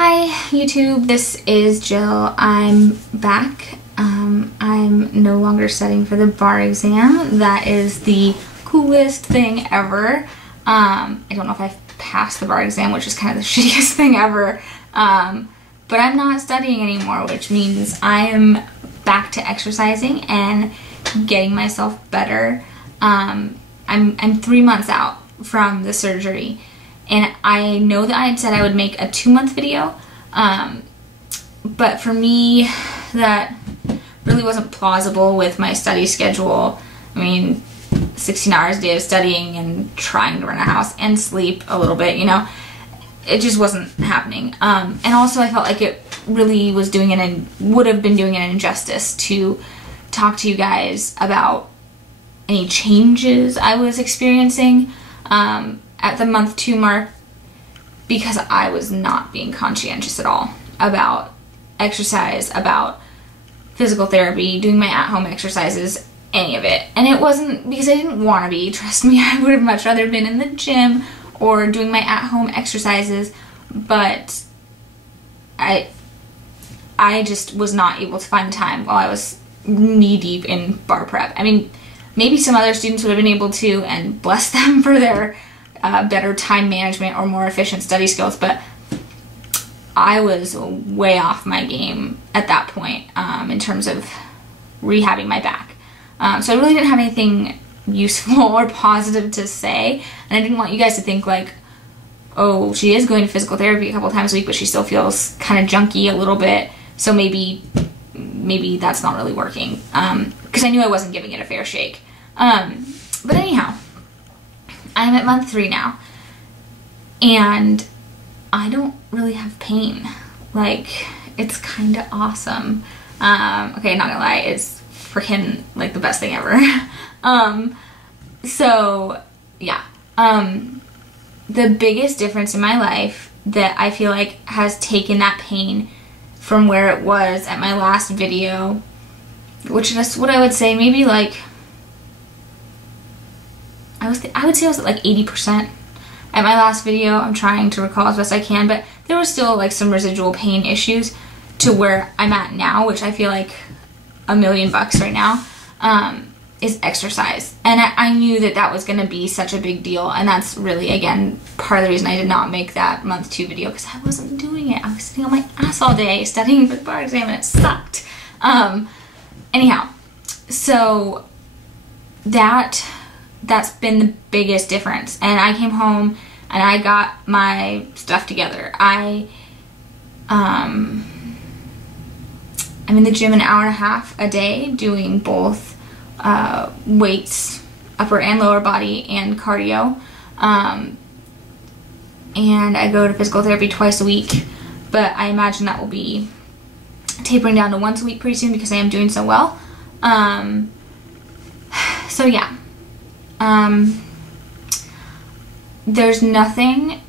Hi YouTube, this is Jill. I'm back. I'm no longer studying for the bar exam. That is the coolest thing ever. I don't know if I've passed the bar exam, which is kind of the shittiest thing ever. But I'm not studying anymore, which means I am back to exercising and getting myself better. I'm 3 months out from the surgery. And I know that I had said I would make a 2-month video, but for me, that really wasn't plausible with my study schedule. I mean, 16 hours a day of studying and trying to run a house and sleep a little bit, you know, it just wasn't happening. And also I felt like it really was would have been doing an injustice to talk to you guys about any changes I was experiencing at the month 2 mark, because I was not being conscientious at all about exercise, about physical therapy, doing my at-home exercises, any of it. And it wasn't because I didn't want to be. Trust me, I would have much rather been in the gym or doing my at-home exercises, but I just was not able to find time while I was knee-deep in bar prep. I mean, maybe some other students would have been able to, and bless them for their better time management or more efficient study skills, but I was way off my game at that point in terms of rehabbing my back. So I really didn't have anything useful or positive to say, and I didn't want you guys to think like, oh, she is going to physical therapy a couple times a week, but she still feels kind of junky a little bit, so maybe that's not really working, because I knew I wasn't giving it a fair shake. But anyhow, I'm at month 3 now, and I don't really have pain. Like, it's kind of awesome. Okay, not gonna lie, it's freaking like the best thing ever. So yeah, the biggest difference in my life that I feel like has taken that pain from where it was at my last video, which is what I would say, maybe like, I would say I was at like 80% at my last video. I'm trying to recall as best I can, but there was still like some residual pain issues to where I'm at now, which I feel like $1,000,000 right now, is exercise. And I knew that that was going to be such a big deal, and that's really, again, part of the reason I did not make that month 2 video, because I wasn't doing it. I was sitting on my ass all day studying for the bar exam, and it sucked. Anyhow, so that's been the biggest difference. And I came home and I got my stuff together. I'm in the gym an hour and a half a day doing both weights, upper and lower body, and cardio. And I go to physical therapy twice a week, but I imagine that will be tapering down to once a week pretty soon because I am doing so well. So yeah. There's nothing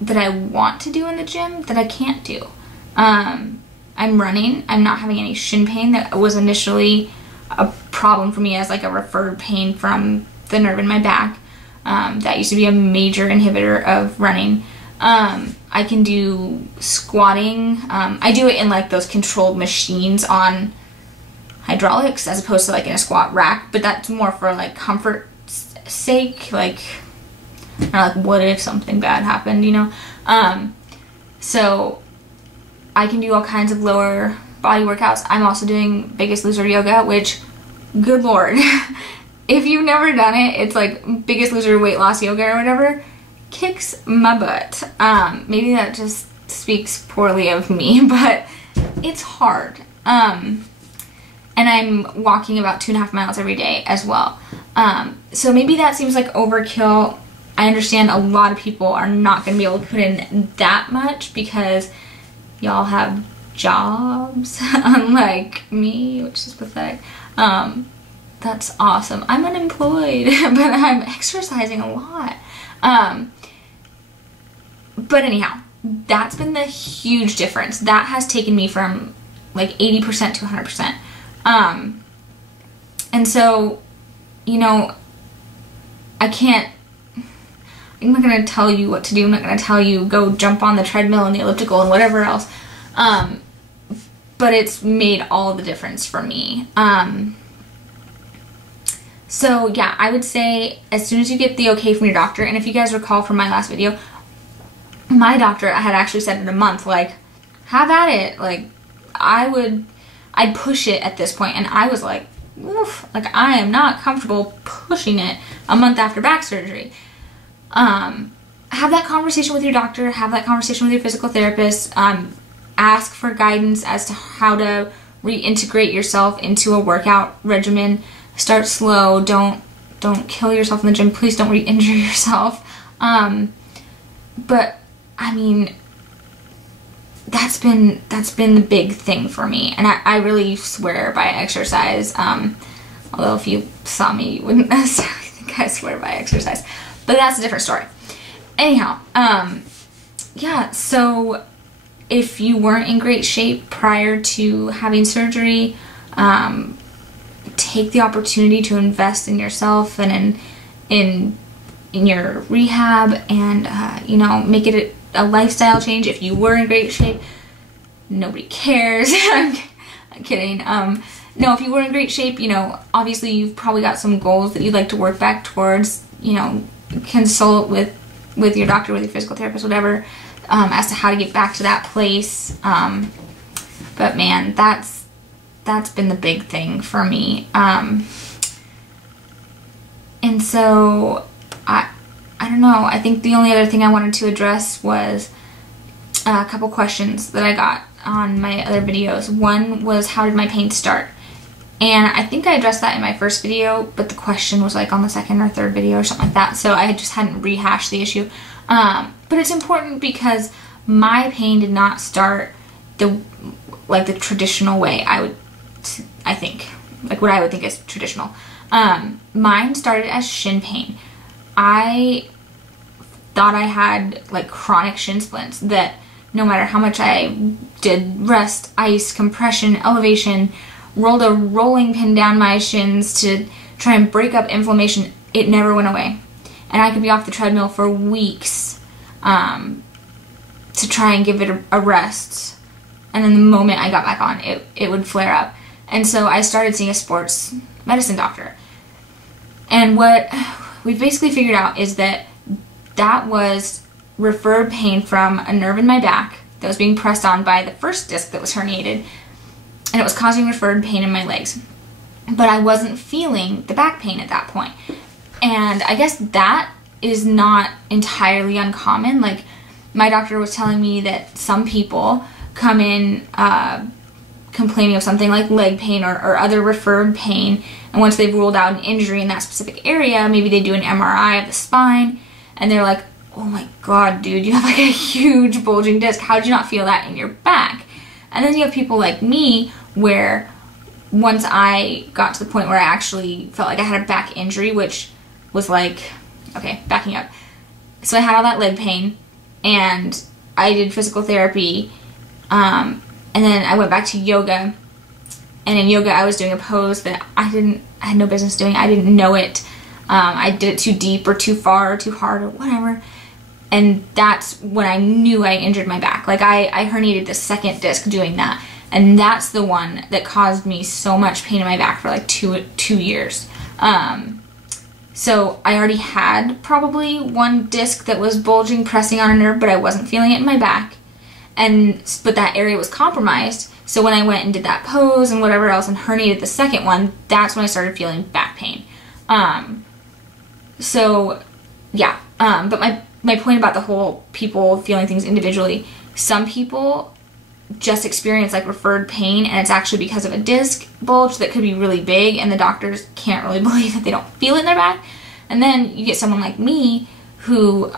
that I want to do in the gym that I can't do. I'm running. I'm not having any shin pain. That was initially a problem for me as like a referred pain from the nerve in my back. That used to be a major inhibitor of running. I can do squatting. I do it in like those controlled machines on hydraulics as opposed to like in a squat rack, but that's more for like comfort sake, like, I don't know, like what if something bad happened, you know? So I can do all kinds of lower body workouts. I'm also doing Biggest Loser yoga, which, good lord, if you've never done it, it's like Biggest Loser weight loss yoga or whatever, kicks my butt. Maybe that just speaks poorly of me, but it's hard. And I'm walking about 2.5 miles every day as well. So maybe that seems like overkill. I understand a lot of people are not going to be able to put in that much because y'all have jobs, unlike me, which is pathetic. That's awesome. I'm unemployed, but I'm exercising a lot. But anyhow, that's been the huge difference. That has taken me from like 80% to 100%. And so, you know, I'm not going to tell you what to do. I'm not going to tell you go jump on the treadmill and the elliptical and whatever else. But it's made all the difference for me. So yeah, I would say as soon as you get the okay from your doctor, and if you guys recall from my last video, my doctor had actually said in a month, like, have at it. Like, I'd push it at this point, and I was like, oof, like, I am not comfortable pushing it a month after back surgery. Have that conversation with your doctor, have that conversation with your physical therapist, ask for guidance as to how to reintegrate yourself into a workout regimen. Start slow, don't kill yourself in the gym, please don't re-injure yourself. But I mean, that's been the big thing for me, and I really swear by exercise. Although if you saw me, you wouldn't necessarily think I swear by exercise, but that's a different story. Anyhow, yeah, so if you weren't in great shape prior to having surgery, take the opportunity to invest in yourself and in your rehab, and you know, make it a lifestyle change. If you were in great shape, nobody cares. I'm kidding. No, if you were in great shape, you know, obviously you've probably got some goals that you'd like to work back towards. You know, consult with your doctor, with your physical therapist, whatever, as to how to get back to that place. But man, that's been the big thing for me. And so I don't know, I think the only other thing I wanted to address was a couple questions that I got on my other videos. One was, how did my pain start? And I think I addressed that in my first video, but the question was like on the second or third video or something like that, so I just hadn't rehashed the issue. But it's important because my pain did not start the traditional way, I think, like what I would think is traditional. Mine started as shin pain. I thought I had like chronic shin splints that no matter how much I did rest, ice, compression, elevation, rolled a rolling pin down my shins to try and break up inflammation, it never went away. And I could be off the treadmill for weeks to try and give it a rest. And then the moment I got back on, it would flare up. And so I started seeing a sports medicine doctor. And what we've basically figured out is that was referred pain from a nerve in my back that was being pressed on by the first disc that was herniated, and it was causing referred pain in my legs. But I wasn't feeling the back pain at that point. And I guess that is not entirely uncommon. Like, my doctor was telling me that some people come in complaining of something like leg pain or other referred pain, and once they've ruled out an injury in that specific area, maybe they do an MRI of the spine, and they're like, oh my god, dude, you have like a huge bulging disc. How did you not feel that in your back? And then you have people like me, where once I got to the point where I actually felt like I had a back injury, which was like, okay, backing up. So I had all that leg pain, and I did physical therapy, and then I went back to yoga, and in yoga I was doing a pose that I had no business doing. I didn't know it. I did it too deep or too far or too hard or whatever, and that's when I knew I injured my back. Like, I herniated the second disc doing that, and that's the one that caused me so much pain in my back for like two years. So I already had probably one disc that was bulging, pressing on a nerve, but I wasn't feeling it in my back. But that area was compromised. So when I went and did that pose and whatever else and herniated the second one, that's when I started feeling back pain. So yeah, but my point about the whole people feeling things individually, some people just experience like referred pain, and it's actually because of a disc bulge that could be really big, and the doctors can't really believe that they don't feel it in their back. And then you get someone like me who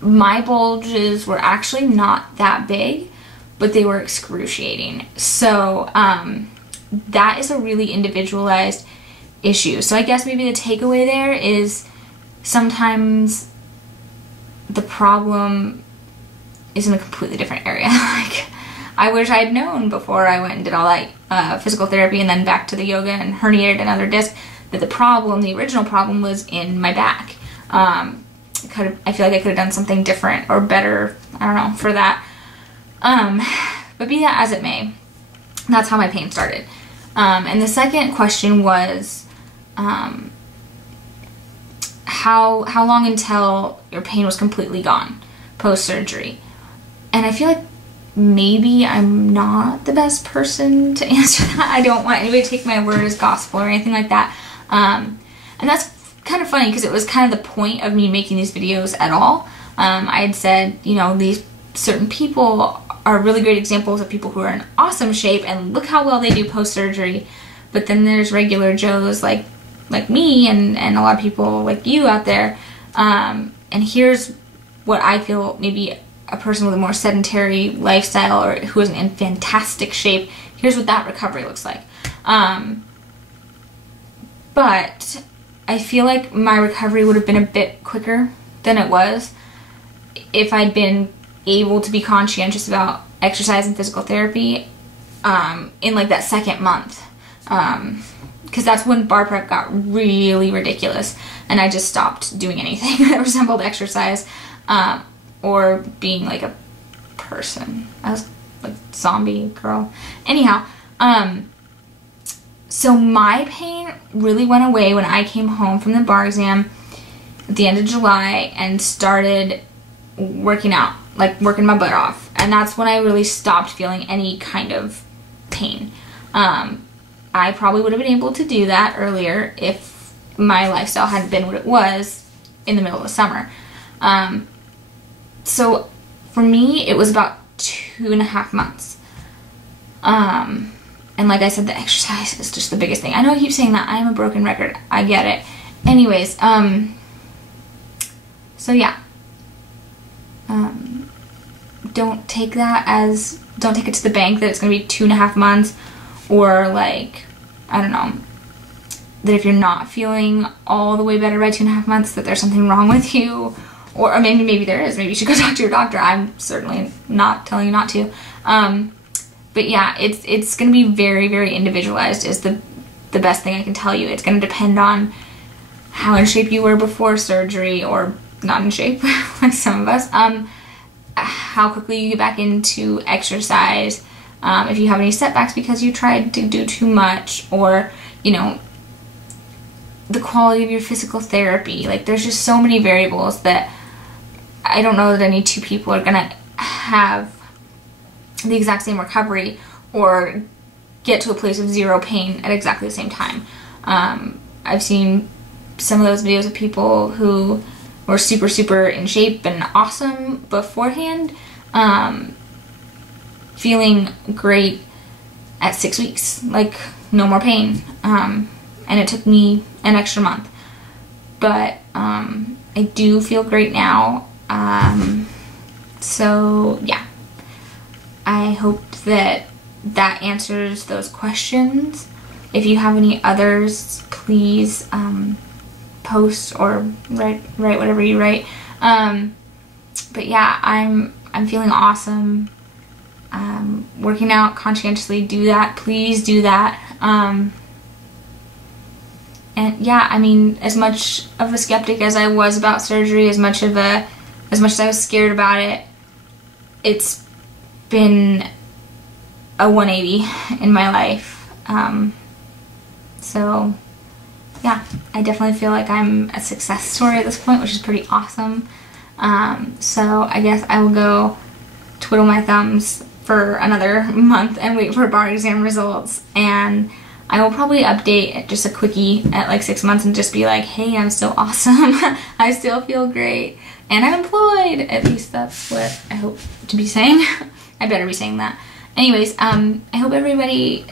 my bulges were actually not that big, but they were excruciating. So that is a really individualized issue. So I guess maybe the takeaway there is sometimes the problem is in a completely different area. Like, I wish I had known before I went and did all that physical therapy and then back to the yoga and herniated another disc, that the original problem was in my back. I feel like I could have done something different or better, I don't know, for that. But be that as it may, that's how my pain started. And the second question was, how long until your pain was completely gone post-surgery? And I feel like maybe I'm not the best person to answer that. I don't want anybody to take my word as gospel or anything like that. And that's kind of funny because it was kind of the point of me making these videos at all. I had said, you know, these certain people are really great examples of people who are in awesome shape and look how well they do post-surgery. But then there's regular Joes like me and a lot of people like you out there. And here's what I feel maybe a person with a more sedentary lifestyle or who isn't in fantastic shape, here's what that recovery looks like. But I feel like my recovery would have been a bit quicker than it was if I'd been able to be conscientious about exercise and physical therapy in like that second month. Because that's when bar prep got really ridiculous and I just stopped doing anything that resembled exercise or being like a person. I was like zombie girl. Anyhow, so my pain really went away when I came home from the bar exam at the end of July and started working out, like working my butt off. And that's when I really stopped feeling any kind of pain. I probably would have been able to do that earlier if my lifestyle hadn't been what it was in the middle of the summer. So for me, it was about 2.5 months. And like I said, the exercise is just the biggest thing. I know I keep saying that. I am a broken record. I get it. Anyways, so yeah. Don't take it to the bank that it's going to be 2.5 months, or like, I don't know, that if you're not feeling all the way better by 2.5 months, that there's something wrong with you, or maybe there is. Maybe you should go talk to your doctor. I'm certainly not telling you not to. But yeah, it's going to be very, very individualized is the best thing I can tell you. It's going to depend on how in shape you were before surgery, or not in shape, like some of us. How quickly you get back into exercise, if you have any setbacks because you tried to do too much, or, you know, the quality of your physical therapy. Like, there's just so many variables that I don't know that any two people are gonna have the exact same recovery or get to a place of zero pain at exactly the same time. I've seen some of those videos of people who were super, super in shape and awesome beforehand, feeling great at 6 weeks, like no more pain. And it took me an extra month. But I do feel great now. So yeah, I hope that answers those questions. If you have any others, please post or write whatever you write. But yeah, I'm feeling awesome. Working out conscientiously, do that. Please do that. And yeah, I mean, as much of a skeptic as I was about surgery, as much as I was scared about it, it's been a 180 in my life. So yeah, I definitely feel like I'm a success story at this point, which is pretty awesome. So I guess I will go twiddle my thumbs for another month and wait for bar exam results, and I will probably update just a quickie at like 6 months and just be like, hey, I'm still awesome. I still feel great, and I'm employed. At least that's what I hope to be saying. I better be saying that. Anyways, I hope everybody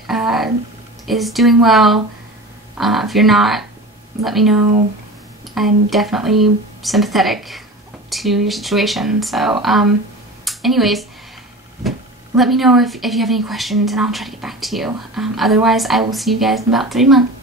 is doing well. If you're not, let me know. I'm definitely sympathetic to your situation. So anyways, let me know if you have any questions, and I'll try to get back to you. Otherwise, I will see you guys in about 3 months.